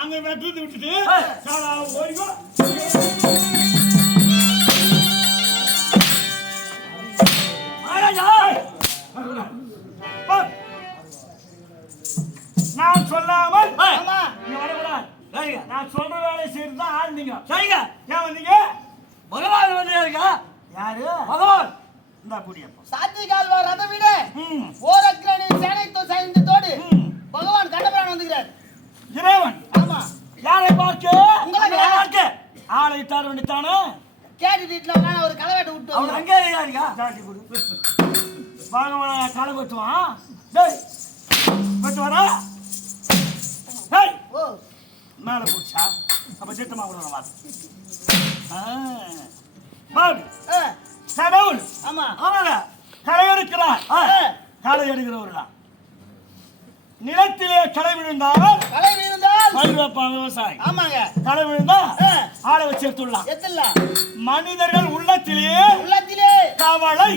அங்க வெட்டுறது விட்டுட்டு ஓடிக்கோ. நான் சொல்லாமல் நீங்க வரக்கூடாது. நான் சொல்ற வேலையை செய்து தான் ஆடுனீங்க. சரிங்க. ஏன் வந்தீங்க? பகவான் வந்து யாரு? பகவான். இந்த புடியப்பா. சாத்திகால் வா ரத விட. ஓரக்ரணி சேனைத்து சைந்தத்தோடு பகவான் கண்டபரான் வந்துகிறார். இறைவன். ஆமா. யாரை பார்க்க? உங்களை பார்க்க. ஆளை தார வேண்டியதானே. கேட்டிட்ல நான் ஒரு கலவெட்ட விட்டு அவன் அங்கே இருக்காங்க. ஜாட்டி கொடு. பகவான் களை வெட்டுவான். டேய். வெட்டுவாரா? டேய். ஓ. மேல புடிச்சா. அப்ப சித்தமா விடுறோம் வா. பாடு. கடவுள். ஆமா. ஆமாங்க. களை எடுக்கிறார். களை எடுக்கிறவர்களா? நிலத்திலே களை விழுந்தால் பயிர் வைப்பான் விவசாயி. ஆமாங்க. களை விழுந்தா ஆளை வச்சு எடுத்துடலாம். மனிதர்கள் உள்ளத்திலே கவலை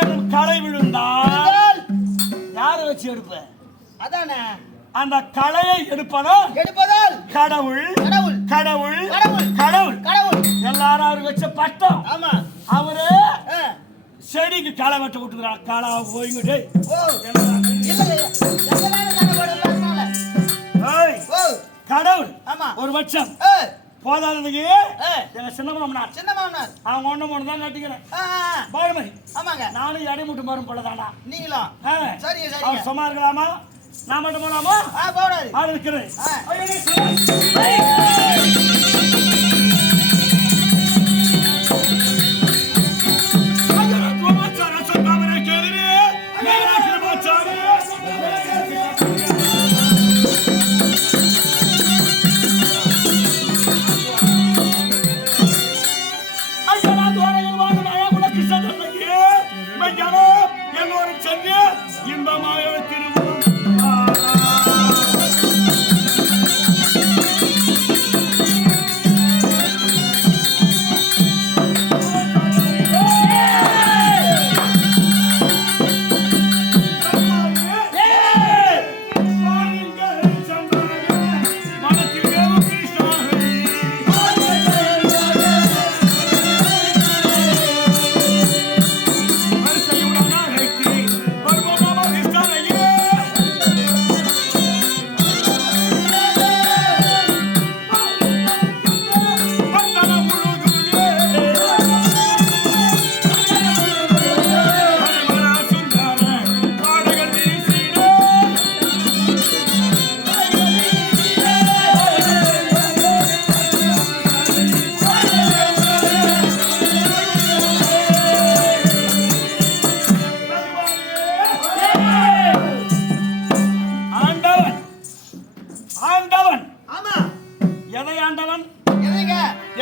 எனும் களை விழுந்தால் யாரை வச்சு எடுப்ப? அதானே அந்த களையை எடுப்பதால் கடவுள் கடவுள் கடவுள் கடவுள் கடவுள் எல்லாரும் அவரு வச்ச பட்டம். ஆமா. அவரு செடிக்கு களை வெட்ட விட்டுக்கிறார். களை ஓய்ங்கிட்டு கடவுள் ஒரு பட்சம் போதாததுக்கு எங்க சின்ன மாமனார் அவங்க ஒண்ணு மூணு தான் நட்டிக்கிறேன். பாடுமணி. ஆமாங்க. நானும் இடைமுட்டு மாறும் போலதானா நீங்களா? சரி சரி. அவர் சும்மா இருக்கலாமா? நான் மட்டும் போலாமா? போடாது. ஆள் இருக்கிறேன்.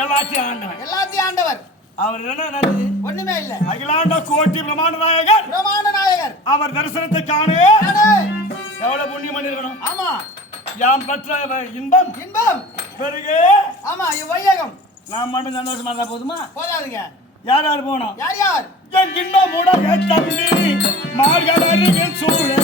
எல்லாத்தையும் ஆண்டவர். அவர் என்ன ஒண்ணுமே இல்ல. அகிலாண்ட கோட்டி பிரமாண நாயகர். அவர் தரிசனத்தை காணு. எவ்வளவு புண்ணியம் பண்ணிருக்கணும். ஆமா. யாம் பெற்ற இன்பம் பெருகு. ஆமா. வையகம். நான் மட்டும் சந்தோஷமா இருந்தா போதுமா? போதாதுங்க. யார் யார் போனோம்? யார் என் இன்பம் உடைய தம்பி மார்கழியின் சூழே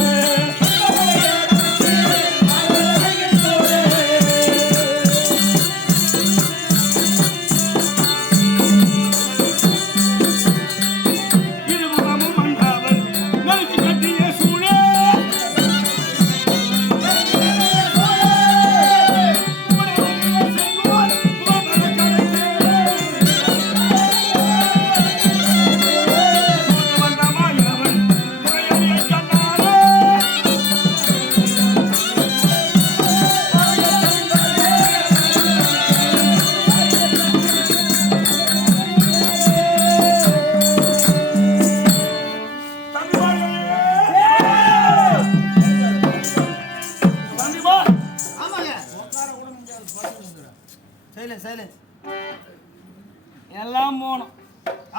எல்லாம் போனோம்.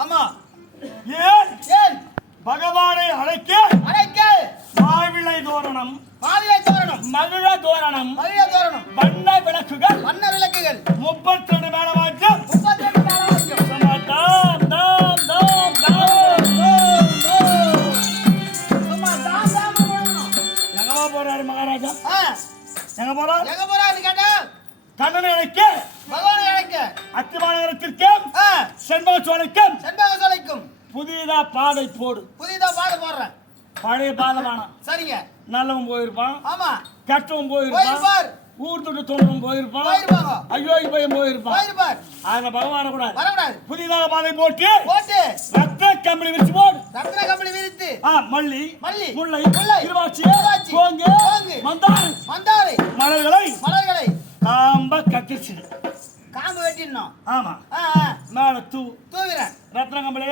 ஆமா. ஏன் பகவானை அழைக்க மாவிளை தோரணம் மாவிலை தோரணம் மகிழ தோரணம் மகிழ தோரணம் வண்ண விளக்குகள் வண்ண விளக்குகள் 32 மேலவாக்கியம் 32 மேலவாக்கியம் சும்மா தாம் தாம் தாம் தாம் சும்மா தாம் தாம் போடணும். எங்கவா போறாரு மகாராஜா எங்க போறார் எங்க போறாரு கேட்டா கண்ணனை அழைக்க பகவானை அழைக்க அத்திமாநகரத்திற்கும் செண்பக சோலைக்கும் செண்பக சோலைக்கும் புதிதா பாதை போடு புதிதா பாதை போடுறேன். பழைய பாதை வேணாம். சரிங்க. நல்லவன் போயிருப்பான் ஆமா கெட்டவன் போயிருப்பான் போயிருப்பார் ஊர் தொட்டு தோன்றவன் போயிருப்பான் போயிருப்பாங்க அயோகி பையன் போயிருப்பான் போயிருப்பார் அதுல பகவான கூட வரக்கூடாது. புதிதாக பாதை போட்டு போட்டு ரத்த கம்பளி விரிச்சு போடு ரத்ன கம்பளி விரித்து மல்லி மல்லி முல்லை முல்லை இருவாச்சி இருவாச்சி கோங்கு கோங்கு மந்தாரை மந்தாரை மலர்களை மலர்களை காம்ப கத்திச்சு காம்பு வெட்டிடணும். ஆமா மேல தூவிறேன் ரத்ன கம்பளி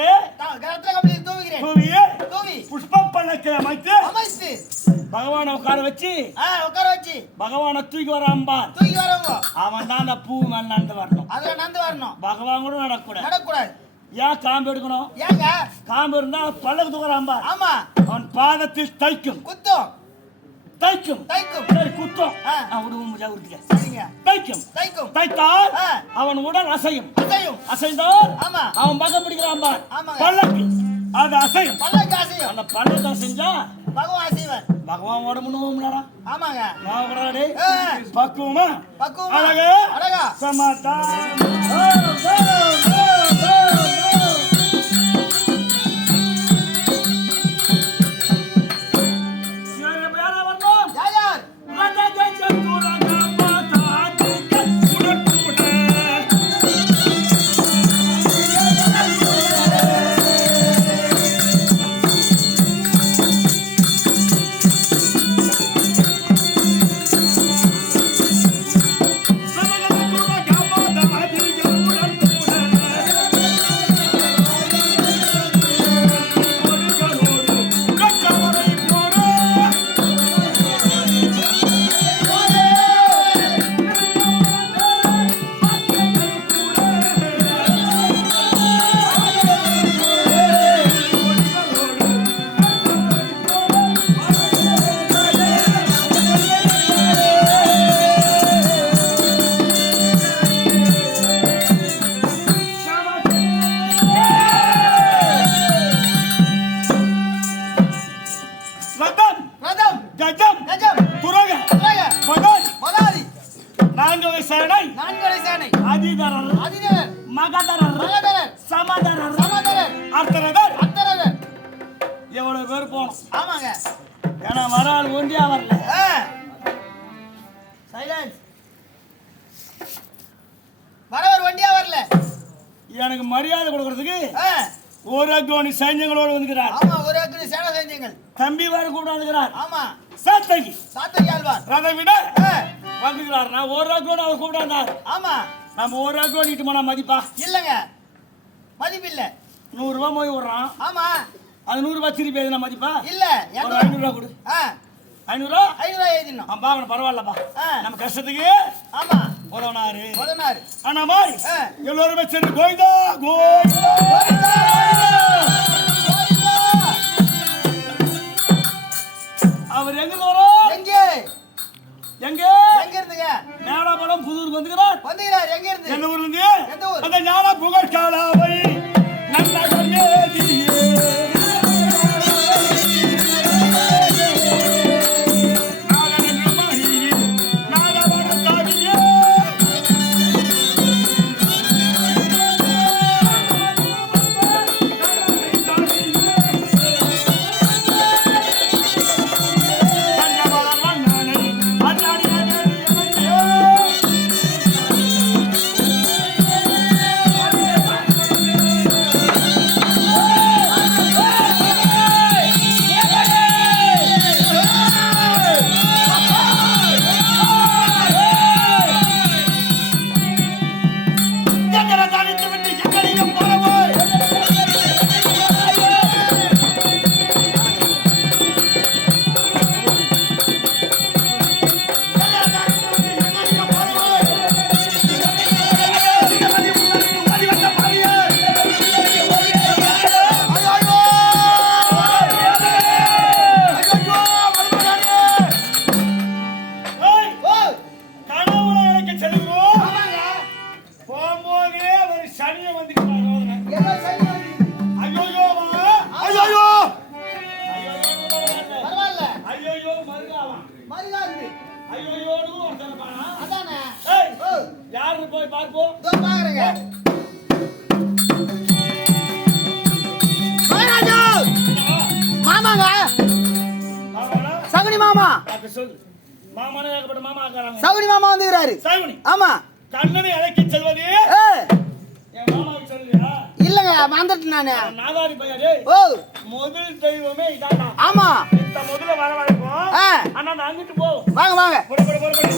ரத்ன கம்பளி தூவுகிறேன். தூவிய தூவி புஷ்பம் பல்லக்கை அமைத்து அமைத்து பகவானை உட்கார வச்சு உட்கார வச்சு பகவானை தூக்கி வராம்பார் தூக்கி வரவங்க அவன் தான் அந்த பூ மேல நடந்து வரணும். அதுல நந்து வரணும். பகவான் கூட நடக்கூடாது. நடக்கூடாது. ஏன் காம்பு எடுக்கணும்? ஏங்க காம்பு இருந்தா பல்லக்கு தூக்குறாம்பார். ஆமா அவன் பாதத்தில் தைக்கும் குத்தும் தைக்கும் தைக்கும் சரி குத்தம் விடுவோம் ஜாகிரதையா சரிங்க. தைக்கும் தைக்கும் தைத்தால் அவன் உடல் அசையும் அசையும் அசைந்தால் ஆமா அவன் பக்கம் பிடிக்கிறான் ஆமாங்க. பல்லக்கு அது அசையும் பல்லக்கு அசையும் அந்த பல்லக்கு அசைஞ்சா பகவான் அசைவர். பகவான் உடம்புன்னு ஆமாங்க பக்குவமா பக்குவமா அழகா அழகா சமாதா எவ்வளவு பேர் போனோம். ஆமாங்க. ஏன்னா வர ஆள் ஒண்டியா வரல. சைலன்ஸ். வரவர் ஒண்டியா வரல. எனக்கு மரியாதை கொடுக்கிறதுக்கு ஒரு அக்னி சைன்யங்களோடு வந்துக்கிறார். ஆமா ஒரு அக்னி சேனா சைன்யங்கள். தம்பி வேற கூட வந்துக்கிறார். ஆமா சாத்தகி ஆழ்வார். அதை விட வந்துக்கிறார். நான் ஒரு அக்னி அவர் கூப்பிடாண்டார். ஆமா நம்ம ஒரு அக்னி இட்டு போனா மதிப்பா இல்லங்க மதிப்பு இல்ல. 100 ரூபாய் மொய் விடுறான். ஆமா அது 100 ரூபாய் திருப்பி எதுனா மதிப்பா இல்ல. 500 ரூபாய் கொடு. 500 ரூபாய் எழுதினோம். பாவன பரவாயில்லப்பா. நம்ம கஷ்டத்துக்கு ஆமா உதவனாரு. ஆனா மாதிரி எல்லாருமே சரி கோயிந்தா கோயிந்தா அவர் எங்க வரோம்? எங்க எங்க எங்க இருந்துங்க? ஞானபுரம் புதூருக்கு வந்துகிறார். எங்க இருந்து? எந்த ஊர்ல இருந்து? அந்த ஞான புகழ் காலாவை நன்னகர் மேதியே அப்ப சொல்லு. மாமானே ஏகப்பட்ட மாமா ஆக்குறாங்க. சகுனி மாமா வந்துகிறாரு. சகுனி. ஆமா. கண்ணனை அழைக்க செல்வது ஏய். என் மாமாவுக்கு சொல்லுறியா? இல்லங்க வந்துட்டேன் நானு. நாதாரி பையா டேய். ஓ. முதல் தெய்வமே இதான்டா. ஆமா. இந்த முதல்ல வரவழைப்போம். அண்ணா அங்கிட்டு போ. வாங்க வாங்க. போடு போடு போடு போடு.